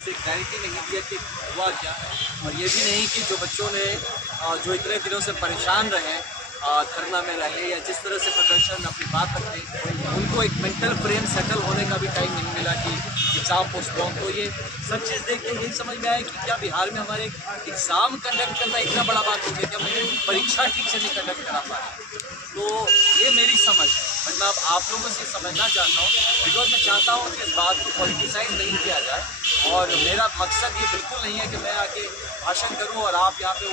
से क्लैरिटी नहीं दिया कि हुआ क्या है, और ये भी नहीं कि जो बच्चों ने जो इतने दिनों से परेशान रहे, धरना में रहे या जिस तरह से प्रदर्शन अपनी बात रखते, उनको एक मेंटल फ्रेम सेटल होने का भी टाइम नहीं मिला कि एग्ज़ाम पोस्टपोन। तो ये सब चीज़ देख के यही समझ में आया कि क्या बिहार में हमारे एग्ज़ाम कंडक्ट करना इतना बड़ा बात हो गया कि हम परीक्षा ठीक से नहीं कंडक्ट करा पा रहे। तो ये मेरी समझ है, मैं अब आप लोगों से समझना चाहता हूँ, बिकॉज मैं चाहता हूँ कि इस बात को पॉलिटिसाइज नहीं किया जाए, और मेरा मकसद ये बिल्कुल नहीं है कि मैं आके भाषण करूँ और आप यहाँ पे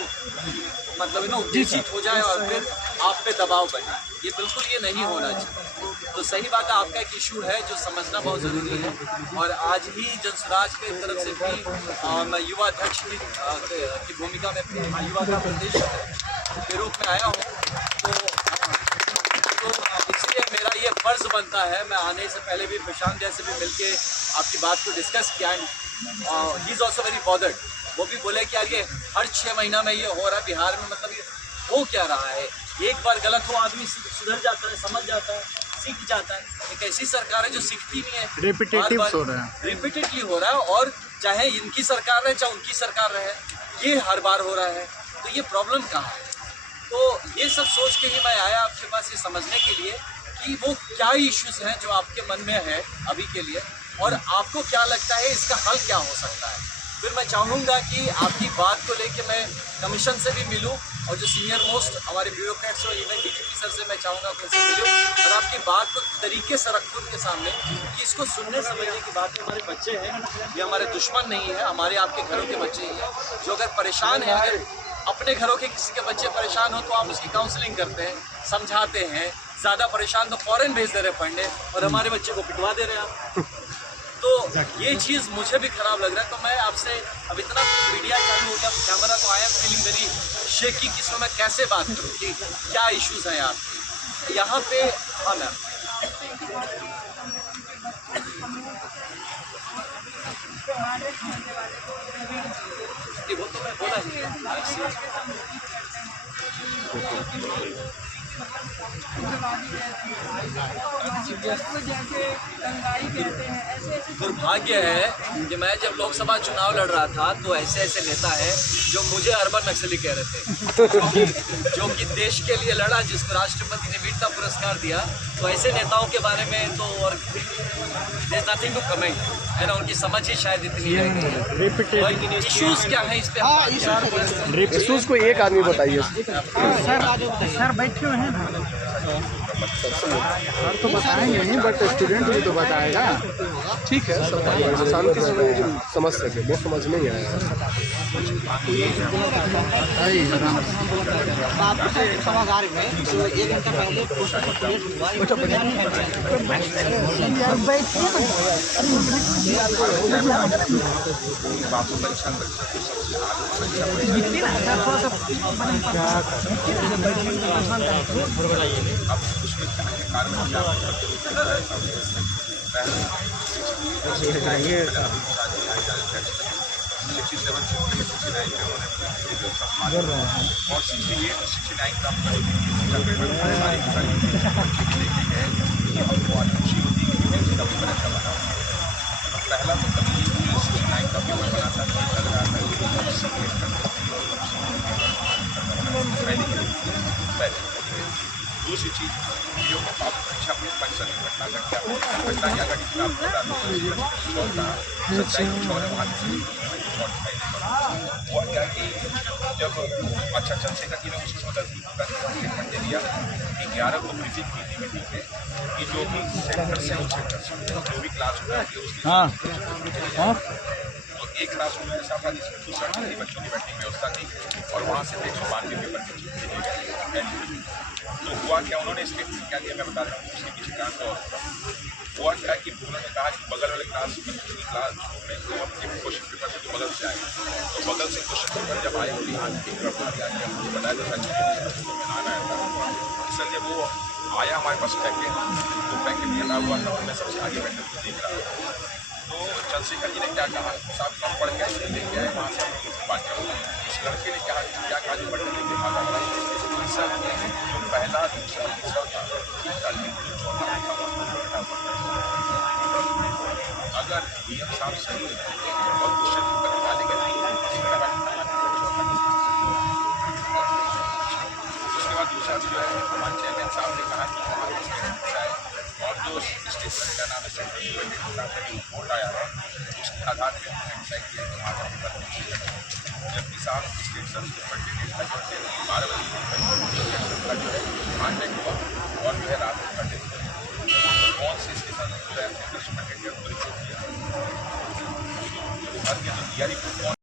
मतलब उत्तेजित हो जाए और फिर आप पे दबाव बने। ये बिल्कुल ये नहीं होना चाहिए। तो सही बात है, आपका एक इशू है जो समझना बहुत ज़रूरी है, और आज ही जनसुराज की तरफ से भी मैं युवा अध्यक्ष की भूमिका में युवा का प्रदेश के रूप में आया हूँ। तो इसलिए मेरा ये फ़र्ज़ बनता है, मैं आने से पहले भी प्रशांत जैसे भी मिलके आपकी बात को डिस्कस किया, and he is also very bothered. वो भी बोले कि यार ये हर 6 महीना में ये हो रहा है बिहार में, मतलब ये हो क्या रहा है। एक बार गलत हो आदमी सुधर जाता है, समझ जाता है, सीख जाता है। एक ऐसी सरकार है जो सीखती नहीं है, रिपीटेटिव हो रहा है, रिपीटेडली हो रहा है, और चाहे इनकी सरकार रहे चाहे उनकी सरकार रहे, ये हर बार हो रहा है। तो ये प्रॉब्लम कहाँ है? तो ये सब सोच के ही मैं आया आपके पास ये समझने के लिए कि वो क्या इश्यूज़ हैं जो आपके मन में है अभी के लिए, और आपको क्या लगता है इसका हल क्या हो सकता है। फिर मैं चाहूँगा कि आपकी बात को लेके मैं कमीशन से भी मिलूँ, और जो सीनियर मोस्ट हमारे ब्यूरोक्रेट्स और इवन डीजीपी सर से मैं चाहूँगा कि उनसे मिलूँ, और आपकी बात को तरीके से रखूँ उनके सामने कि इसको सुनने समझने की बात है। हमारे बच्चे हैं, ये हमारे दुश्मन नहीं है, हमारे आपके घरों के बच्चे ही हैं जो अगर परेशान हैं। अगर अपने घरों के किसी के बच्चे परेशान हो तो आप उसकी काउंसलिंग करते हैं, समझाते हैं। ज़्यादा परेशान तो फॉरेन भेज दे रहे पढ़ने, और हमारे बच्चे को पिटवा दे रहे हैं आप। तो ये चीज़ मुझे भी ख़राब लग रहा है। तो मैं आपसे अब इतना मीडिया चालू हो गया कैमरा, तो I am feeling very shaky कि इसमें मैं कैसे बात करूँ कि क्या इश्यूज़ हैं आपके यहाँ पे। हाँ मैम, वो तो मैं बोला ही दुर्भाग्य है कि मैं जब लोकसभा चुनाव लड़ रहा था तो ऐसे ऐसे नेता है जो मुझे अर्बन नक्सली कह रहे थे, जो कि देश के लिए लड़ा, जिसको राष्ट्रपति ने वीरता पुरस्कार दिया। तो ऐसे नेताओं के बारे में तो और नथिंग टू कमेंट है ना, उनकी समझ ही शायद इतनी है। इश्यूज क्या है इस पे? इश्यूज को एक आदमी बताइए। सर बैठे हुए हैं सर तो बताएंगे ही, बट स्टूडेंट भी तो बताएगा। ठीक है, सब शांति से समझ सके, वो समझ नहीं आया। सभागार में जो 1 घंटा पहले पहला तो कभी 69 का पेपर बना था, लग रहा था दूसरी चीज़ जो परीक्षा फंक्शन घटना का क्या घटना या घटना सच्चाई कुछ और हुआ क्या कि जब अच्छा चंद्रशेखर जी ने उसी सोचा स्टेटमेंट दे दिया कि 11 को ब्रीफिंग की थी मीटिंग में कि जो भी सेक्टर से उन सेक्टर से जो भी क्लास होगा तो एक क्लास में ऐसा था जिसमें 230 बच्चों की बैठने की व्यवस्था थी, और वहाँ से 192 पेपर भेजे गए। तो हुआ क्या, उन्होंने स्टेटमेंट क्या दिया मैं बता रहा हूँ उसके पीछे कारण। तो हुआ क्या कि उन्होंने कहा कि बगल वाले क्लास में तो अपने क्वेश्चन पेपर से तो बगल से आए, तो बगल से क्वेश्चन पेपर जब आए तो यहाँ मुझे बताया था आना था। सर जब वो आया हमारे पास पैकेट, तो पैकेट लगा हुआ था, मैं सबसे आगे बैठे हुए देख रहा था। तो चंद्रशेखर जी ने क्या कहा, साहब कम पढ़ के लेके आए, वहाँ से बात उस लड़के ने क्या कहा जो पढ़ने लेके भागा सर जो पहला दूसरा तीसरा था अगर डीएम साहब सही और साहब ने कहा कि वहाँ के स्टेट जाए और जो स्टेशन का नाम है सेंट्रल यूनिवर्सिटी का जो रिपोर्ट आया है उसके आधार पर उन्होंने डिसाइड किया कि वहाँ का पेपर नहीं चलेगा। जबकि साहब स्टेट सब सुपरिटेंडेंट का जो है 12 बजे का जो है कॉन्टैक्ट हुआ और जो है रात